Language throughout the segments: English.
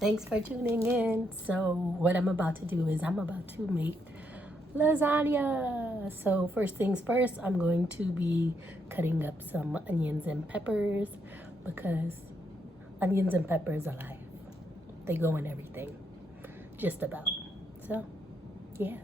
Thanks for tuning in. So what I'm about to do is I'm about to make lasagna. So first things first, I'm going to be cutting up some onions and peppers because onions and peppers are life. They go in everything, just about. So yeah.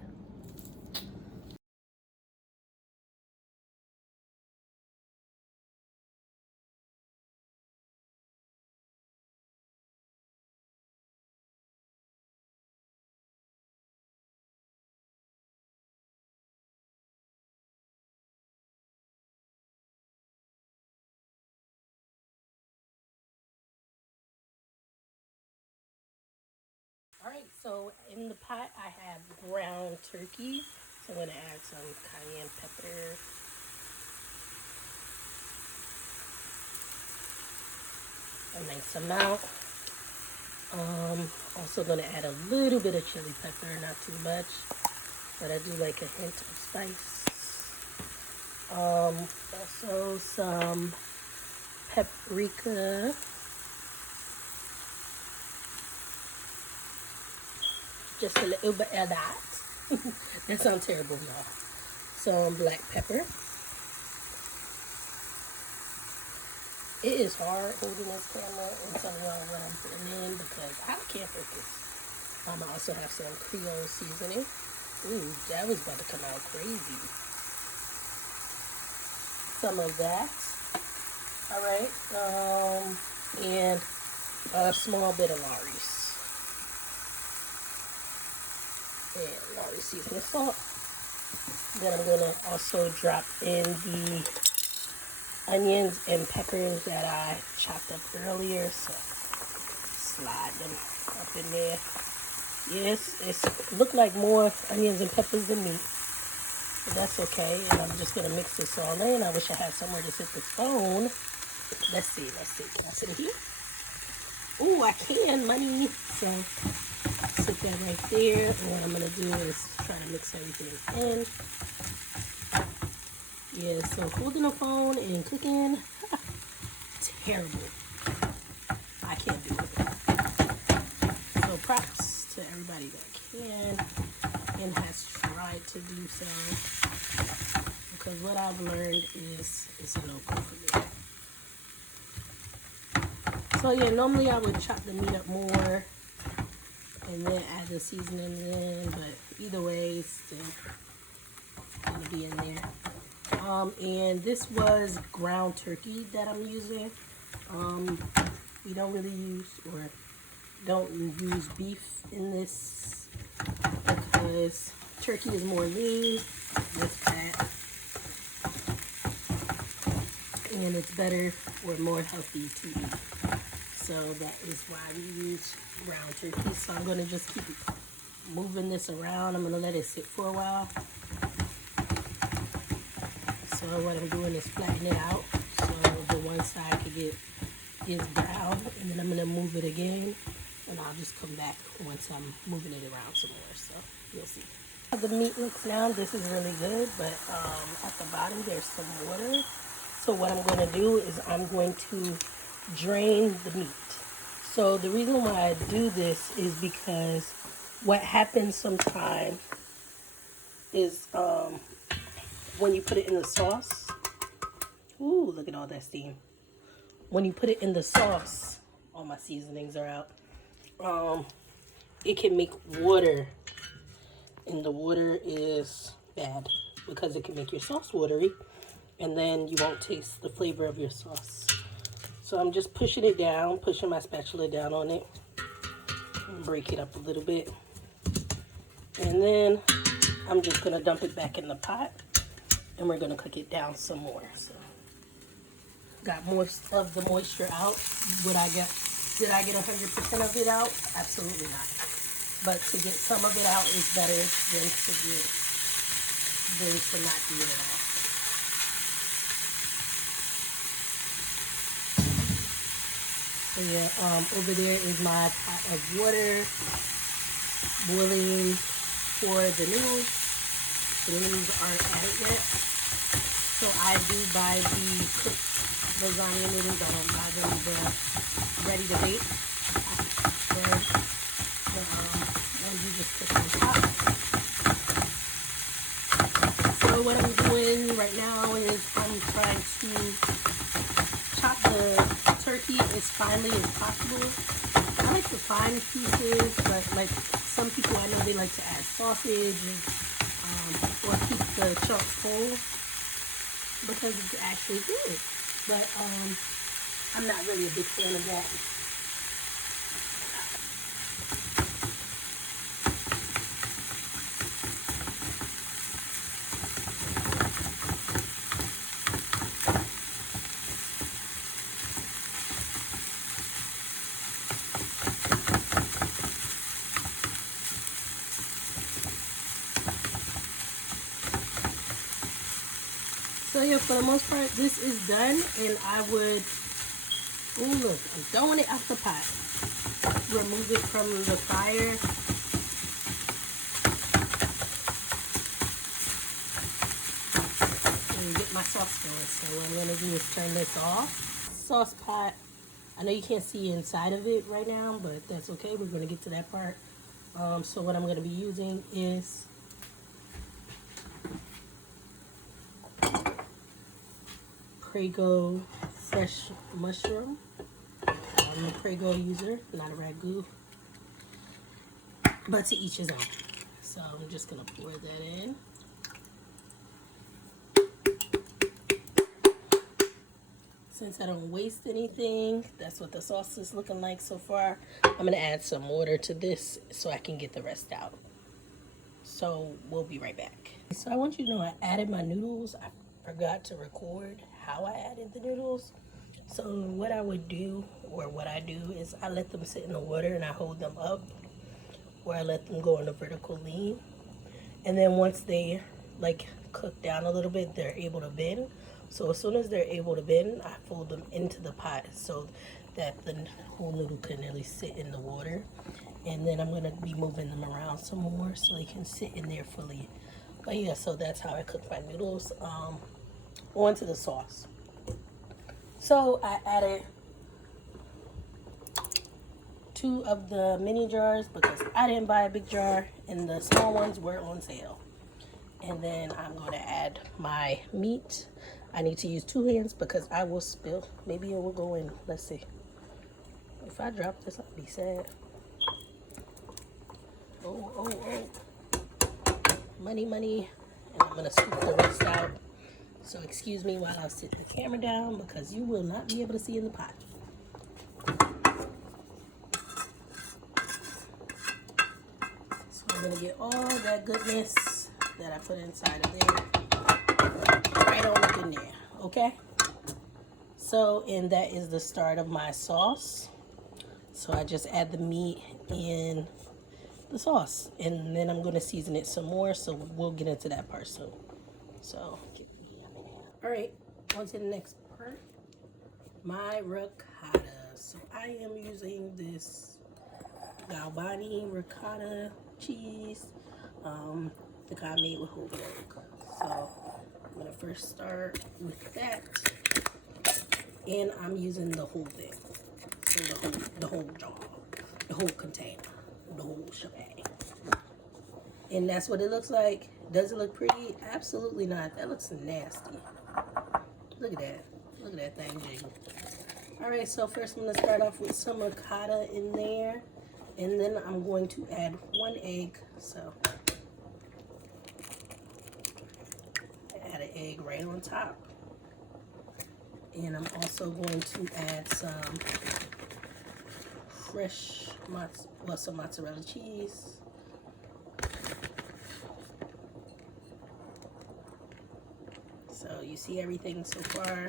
All right, so in the pot I have ground turkey. So I'm gonna add some cayenne pepper, a nice amount. Also gonna add a little bit of chili pepper, not too much, but I do like a hint of spice. Also some paprika, just a little bit of that. That sounds terrible, y'all. Some black pepper. It is hard holding this camera and telling y'all what I'm putting in because I can't focus. I also have some Creole seasoning. Ooh, that was about to come out crazy. Some of that. All right. And a small bit of Lawry's. And Lawry's seasoning salt. Then I'm gonna also drop in the onions and peppers that I chopped up earlier. So slide them up in there. Yes, it look like more onions and peppers than meat, but that's okay. And I'm just gonna mix this all in. I wish I had somewhere to sit this phone. Let's see. Can I sit it here? Oh, I can, money. So sit that right there. And what I'm gonna do is try to mix everything in. Yeah, so holding a phone and cooking, terrible. I can't do it. So props to everybody that can and has tried to do so. Because what I've learned is it's a no-go for me. So yeah, normally I would chop the meat up more and then add the seasonings in, but either way, it's still gonna be in there. And this was ground turkey that I'm using. We don't really use or don't use beef in this because turkey is more lean, less fat, and it's better or more healthy to eat. So that is why we use ground turkey. So I'm going to just keep moving this around. I'm going to let it sit for a while. So what I'm doing is flatten it out so the one side could is brown, and then I'm going to move it again, and I'll just come back once I'm moving it around some more. So you'll see. How the meat looks now, this is really good, but at the bottom there's some water. So what I'm going to do is I'm going to drain the meat. So the reason why I do this is because what happens sometimes is when you put it in the sauce, ooh, look at all that steam. When you put it in the sauce, all my seasonings are out, it can make water, and the water is bad because it can make your sauce watery, and then you won't taste the flavor of your sauce. So I'm just pushing it down, pushing my spatula down on it, and break it up a little bit. And then I'm just gonna dump it back in the pot, and we're gonna cook it down some more. So got most of the moisture out. Did I get 100% of it out? Absolutely not. But to get some of it out is better than to not do it at all. So yeah, over there is my pot of water boiling for the noodles. The noodles aren't added yet. So I do buy the cooked lasagna noodles. I don't buy them the ready to bake. I prefer finely as possible. I like the fine pieces, but like some people I know they like to add sausage and, or keep the chunks whole because it's actually good. But I'm not really a big fan of that. So yeah, for the most part, this is done, and I would, oh look, I'm throwing it out the pot. Remove it from the fire. And get my sauce going. So what I'm gonna do is turn this off. Sauce pot, I know you can't see inside of it right now, but that's okay. We're gonna get to that part. So what I'm gonna be using is Prego fresh mushroom. I'm a Prego user, not a ragu, but to each his own. So I'm just gonna pour that in. Since I don't waste anything, that's what the sauce is looking like so far. I'm gonna add some water to this so I can get the rest out. So we'll be right back. So I want you to know I added my noodles. I forgot to record how I added the noodles. So what I would do, or what I do, is I let them sit in the water and I hold them up, or I let them go on a vertical lean. And then once they like cook down a little bit, they're able to bend. So as soon as they're able to bend, I fold them into the pot so that the whole noodle can really sit in the water. And then I'm gonna be moving them around some more so they can sit in there fully. But yeah, so that's how I cook my noodles. Onto the sauce. So I added 2 of the mini jars because I didn't buy a big jar and the small ones were on sale. And then I'm going to add my meat. I need to use 2 hands because I will spill. Maybe it will go in. Let's see. If I drop this, I'll be sad. Oh. Money. And I'm going to scoop the rest out. So excuse me while I sit the camera down because you will not be able to see in the pot. So I'm going to get all that goodness that I put inside of there right on up in there, okay? So, and that is the start of my sauce. So I just add the meat in the sauce, and then I'm going to season it some more, so we'll get into that part soon. So, all right, on to the next part, my ricotta. So I am using this Galbani ricotta cheese. The guy made with whole milk. So I'm gonna first start with that, and I'm using the whole thing. So the whole jar, the whole container, the whole shebang. And that's what it looks like. Does it look pretty? Absolutely not. That looks nasty. Look at that. Look at that thing jiggling. All right, so first I'm gonna start off with some ricotta in there, and then I'm going to add 1 egg. So add an egg right on top. And I'm also going to add some fresh, some mozzarella cheese. So you see everything so far.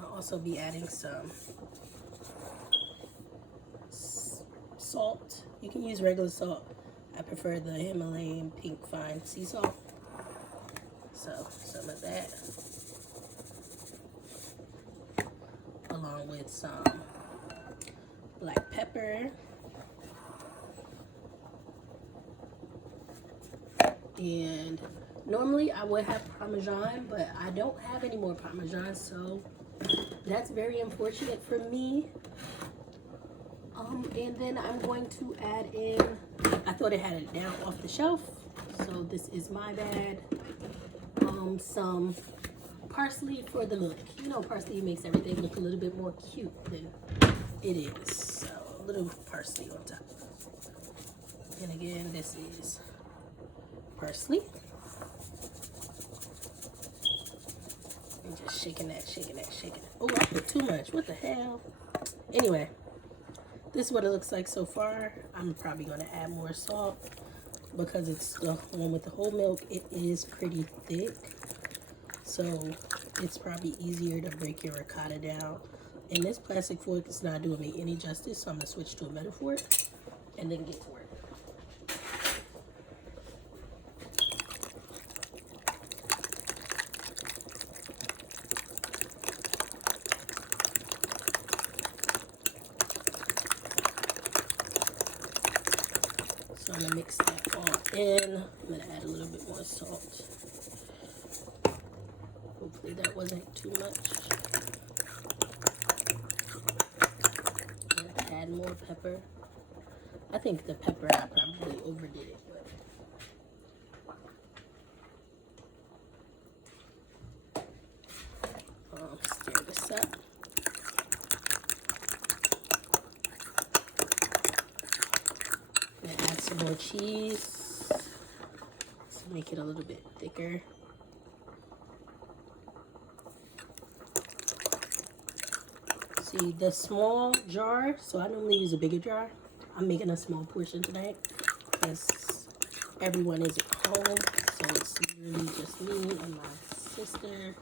I'll also be adding some salt. You can use regular salt. I prefer the Himalayan pink fine sea salt. So some of that, along with some black pepper, and normally I would have Parmesan, but I don't have any more Parmesan, so that's very unfortunate for me. And then I'm going to add in, I thought it had it down off the shelf, so this is my bad, some parsley for the look. You know, parsley makes everything look a little bit more cute than it is. So a little parsley on top. And again, this is parsley. And just shaking that, shaking that, shaking it. Oh, I put too much. What the hell? Anyway, this is what it looks like so far. I'm probably going to add more salt because it's the one with the whole milk. It is pretty thick, so it's probably easier to break your ricotta down. And this plastic fork is not doing me any justice, so I'm going to switch to a metal fork and then get to work. So I'm going to mix that all in. I'm going to add a little bit more salt. Hopefully that wasn't too much. I'm going to add more pepper. I think the pepper, I probably overdid it. But stir this up. Add some more cheese to make it a little bit thicker. See, the small jar, so I normally use a bigger jar. I'm making a small portion tonight because everyone is at home, so it's literally just me and my sister.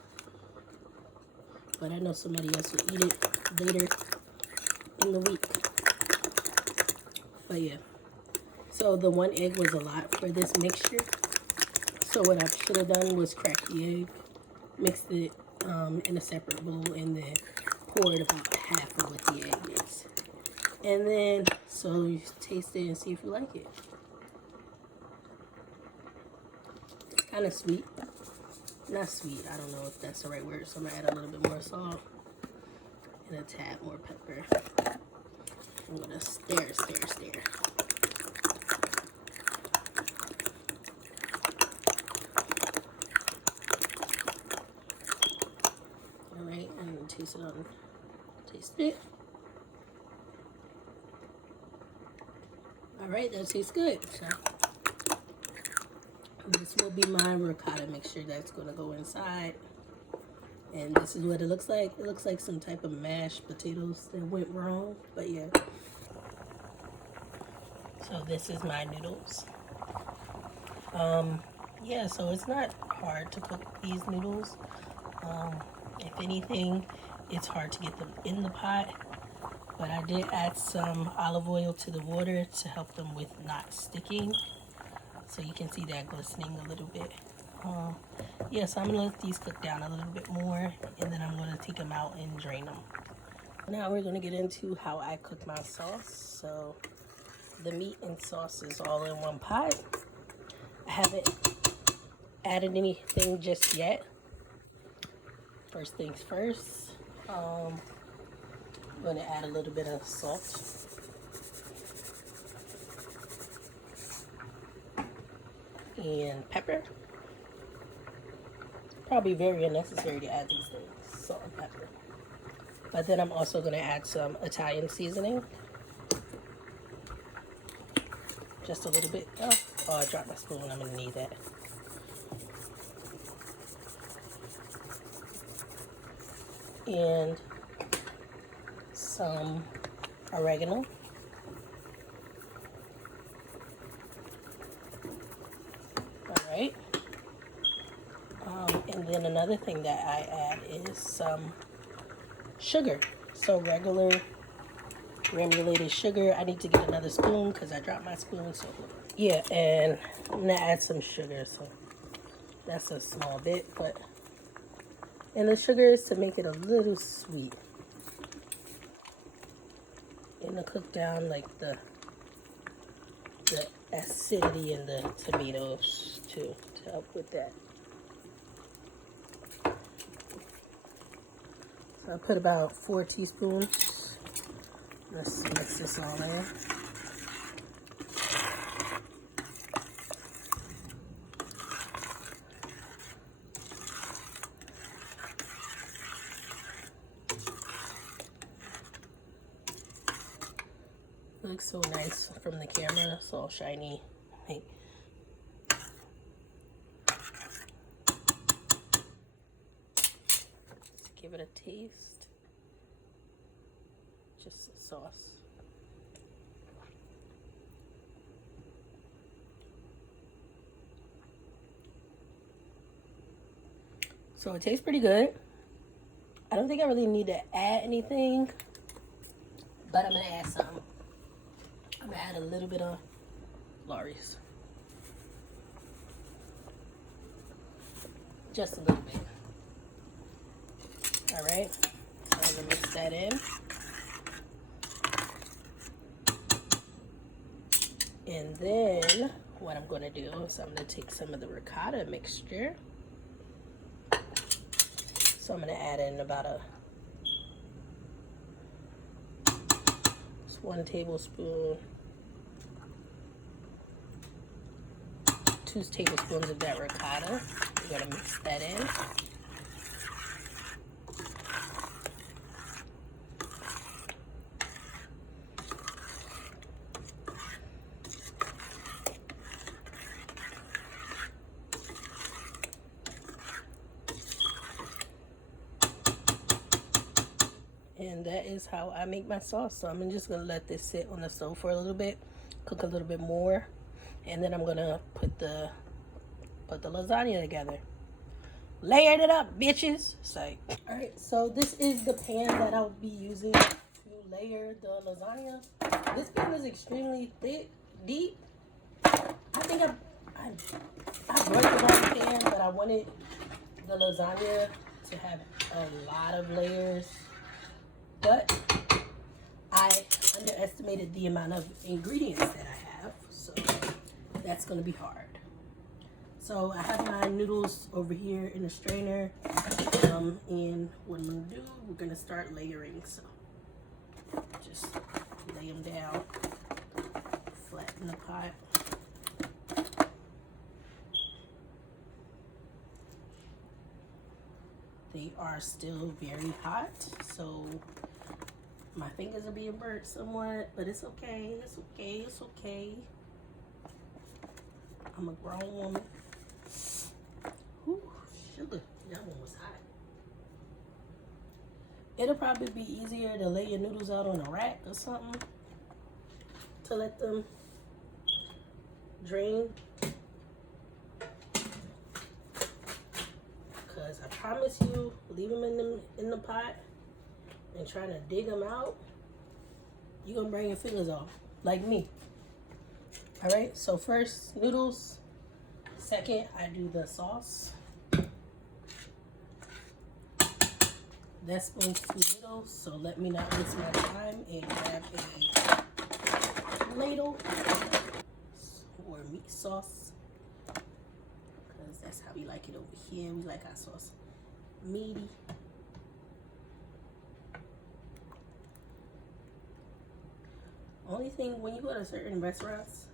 But I know somebody else will eat it later in the week. But yeah. So the 1 egg was a lot for this mixture. So what I should have done was crack the egg, mixed it in a separate bowl, and then poured about half of what the egg is. And then, so you taste it and see if you like it. It's kind of sweet. Not sweet, I don't know if that's the right word. So I'm gonna add a little bit more salt and a tad more pepper. I'm gonna stir, stir, stir. Alright, and taste it. Alright, that tastes good. So this will be my ricotta mixture that's going to go inside. And this is what it looks like. It looks like some type of mashed potatoes that went wrong. But yeah. So this is my noodles. Yeah, so it's not hard to cook these noodles. If anything, it's hard to get them in the pot. But I did add some olive oil to the water to help them with not sticking. So you can see that glistening a little bit. Yeah, so I'm going to let these cook down a little bit more. And then I'm going to take them out and drain them. Now we're going to get into how I cook my sauce. So the meat and sauce is all in one pot. I haven't added anything just yet. First things first. I'm going to add a little bit of salt. And pepper. Probably very unnecessary to add these things, salt and pepper. But then I'm also going to add some Italian seasoning. Just a little bit. Oh, I dropped my spoon. I'm going to need that. And some oregano. Alright. And then another thing that I add is some sugar. So regular granulated sugar. I need to get another spoon because I dropped my spoon. So yeah, and I'm going to add some sugar. So that's a small bit, but and the sugar is to make it a little sweet. And to cook down like the acidity in the tomatoes too, to help with that. So I put about 4 teaspoons. Let's mix this all in. looks so nice from the camera. It's all shiny. Like, let's give it a taste. Just the sauce. So it tastes pretty good. I don't think I really need to add anything, but I'm gonna add some. I'm gonna add a little bit of Lawry's. Just a little bit. All right, so I'm gonna mix that in. And then what I'm gonna do is I'm gonna take some of the ricotta mixture. So I'm gonna add in about just 1 tablespoon, 2 tablespoons of that ricotta. We're gonna mix that in. And that is how I make my sauce. So I'm just gonna let this sit on the stove for a little bit, cook a little bit more, and then I'm gonna put the lasagna together. Layered it up, bitches. So, all right, so this is the pan that I'll be using to layer the lasagna. This pan is extremely thick, deep. I think I brought the wrong pan, but I wanted the lasagna to have a lot of layers. But I underestimated the amount of ingredients that I have, so that's going to be hard. So I have my noodles over here in the strainer, and what I'm going to do, we're going to start layering. So just lay them down, flatten the pot. They are still very hot, so my fingers are being burnt somewhat, but it's okay, it's okay, it's okay. I'm a grown woman. Ooh, sugar, that one was hot. It'll probably be easier to lay your noodles out on a rack or something to let them drain. Because I promise you, leave them in the pot and trying to dig them out, you're gonna burn your fingers off, like me. All right, so first noodles, second I do the sauce. That's going to be noodles, so let me not waste my time and grab a ladle or meat sauce, because that's how we like it over here. We like our sauce meaty. Only thing, when you go to certain restaurants,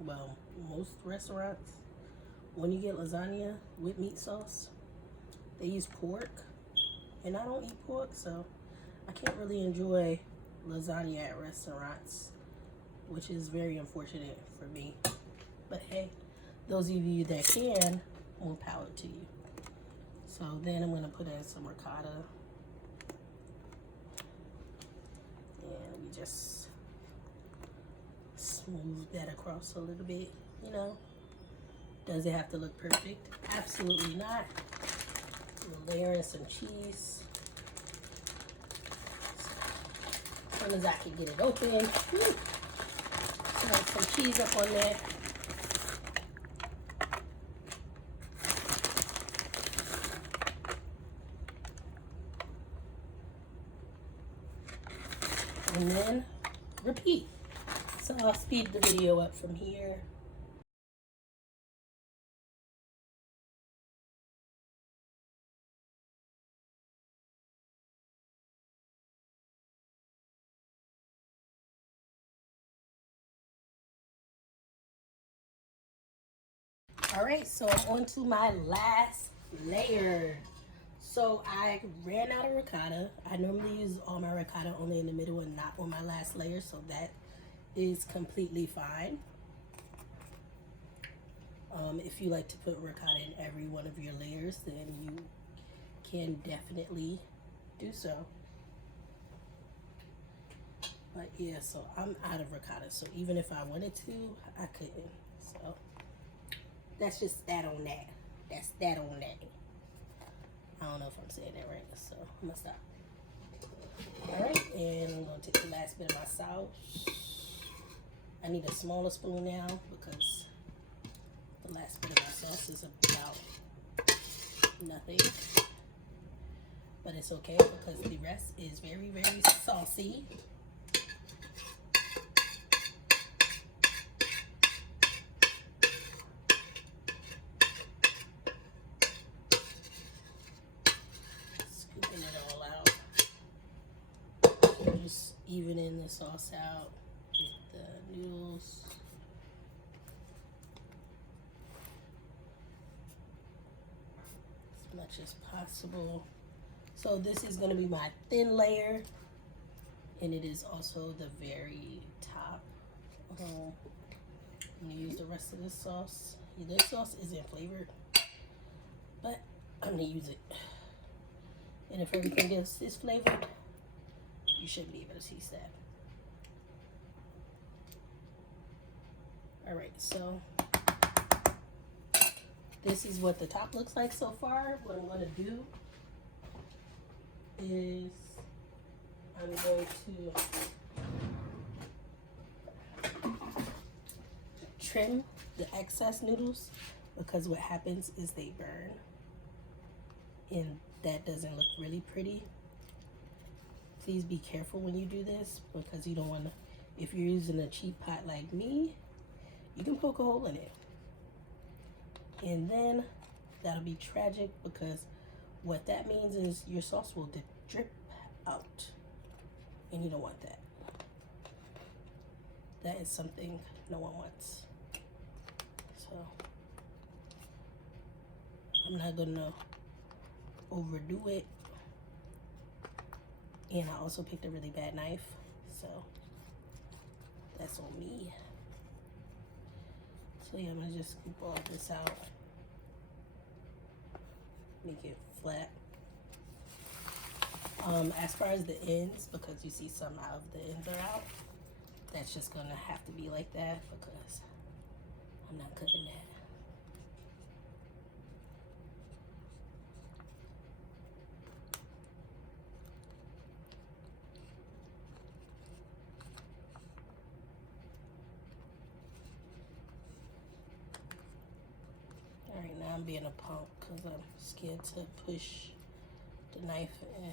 well, most restaurants, when you get lasagna with meat sauce, they use pork, and I don't eat pork, so I can't really enjoy lasagna at restaurants, which is very unfortunate for me. But hey, those of you that can, more power to you. So then I'm gonna put in some ricotta, and we just smooth that across a little bit. You know, does it have to look perfect? Absolutely not. We'll layer in some cheese. As soon as I can get it open, some cheese up on there. And then repeat. So I'll speed the video up from here. All right, so I'm on to my last layer. So I ran out of ricotta. I normally use all my ricotta only in the middle and not on my last layer, so that is completely fine. If you like to put ricotta in every one of your layers, then you can definitely do so. But yeah, so I'm out of ricotta. So even if I wanted to, I couldn't. So that's just that on that. That's that on that. I don't know if I'm saying that right. So I'm gonna stop. Alright, and I'm gonna take the last bit of my sauce. I need a smaller spoon now because the last bit of my sauce is about nothing. But it's okay because the rest is very, very saucy. Scooping it all out. Just evening the sauce out with the noodles. As much as possible. So this is going to be my thin layer, and it is also the very top. I'm going to use the rest of this sauce. This sauce isn't flavored, but I'm going to use it. And if everything else is flavored, you should be able to taste that. All right, so this is what the top looks like so far. What I'm going to do is I'm going to trim the excess noodles because what happens is they burn and that doesn't look really pretty. Please be careful when you do this because you don't want to, if you're using a cheap pot like me, you can poke a hole in it. And then that'll be tragic because what that means is your sauce will drip out, and you don't want that. That is something no one wants. So I'm not gonna overdo it. And I also picked a really bad knife, so that's on me. So yeah, I'm gonna just scoop all this out. Make it flat. As far as the ends, because you see some of the ends are out, that's just gonna have to be like that because I'm not cooking that. All right, now I'm being a punk because I'm scared to push the knife in.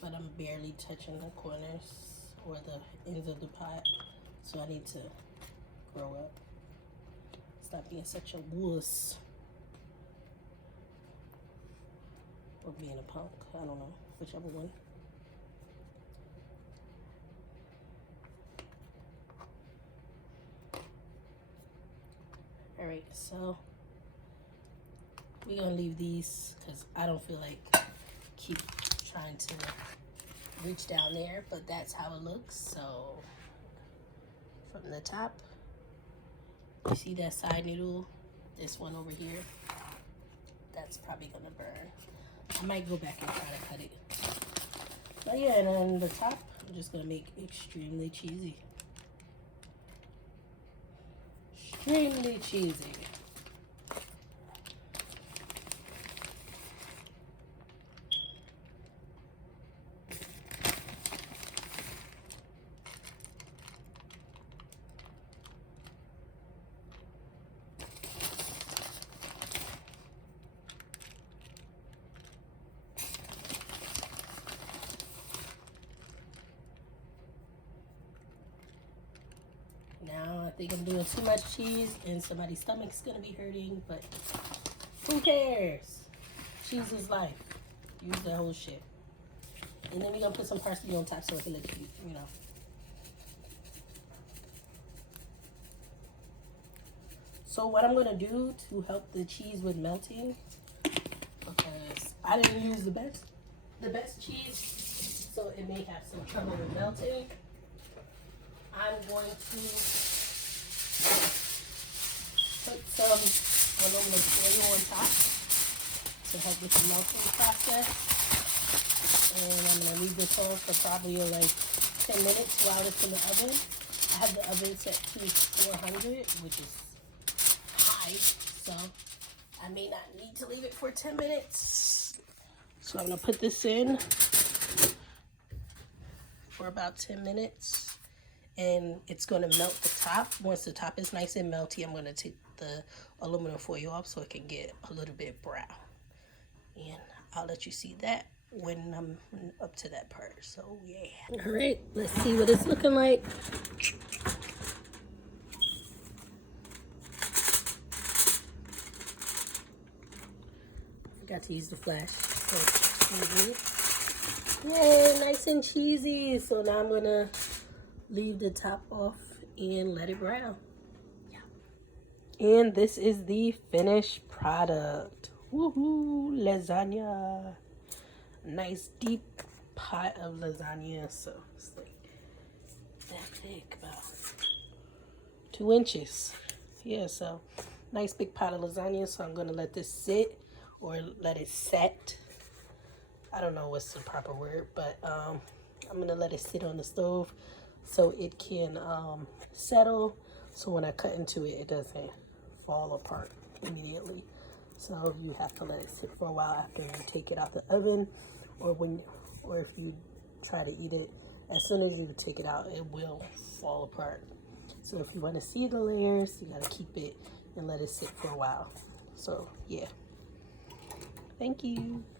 But I'm barely touching the corners or the ends of the pot, so I need to grow up. Stop being such a wuss. Or being a punk, I don't know, whichever one. All right, so we're gonna leave these because I don't feel like keep trying to reach down there, but that's how it looks. So from the top, you see that side noodle, this one over here, that's probably gonna burn. I might go back and try to cut it. But yeah, and on the top, I'm just gonna make extremely cheesy. Extremely cheesy. Now I think I'm doing too much cheese and somebody's stomach's gonna be hurting, but who cares? Cheese is life. Use that whole shit. And then we're gonna put some parsley on top so it can look cute, you know. So what I'm gonna do to help the cheese with melting, because I didn't use the best cheese, so it may have some trouble with melting. I'm going to put some aluminum foil on top to help with the melting process. And I'm going to leave this on for probably like 10 minutes while it's in the oven. I have the oven set to 400, which is high, so I may not need to leave it for 10 minutes. So I'm going to put this in for about 10 minutes, and it's going to melt the top. Once the top is nice and melty, I'm going to take the aluminum foil off so it can get a little bit brown. And I'll let you see that when I'm up to that part. So yeah. All right, let's see what it's looking like. Forgot to use the flash. So, yay, nice and cheesy. So now I'm gonna leave the top off and let it brown. Yeah. And this is the finished product. Woohoo, lasagna. Nice deep pot of lasagna. So it's like that thick, about 2 inches. Yeah, so nice big pot of lasagna. So I'm gonna let this sit or let it set. I don't know what's the proper word, but I'm gonna let it sit on the stove so it can settle. So when I cut into it, it doesn't fall apart immediately. So you have to let it sit for a while after you take it out the oven, or if you try to eat it, as soon as you take it out, it will fall apart. So if you want to see the layers, you gotta keep it and let it sit for a while. So yeah. Thank you.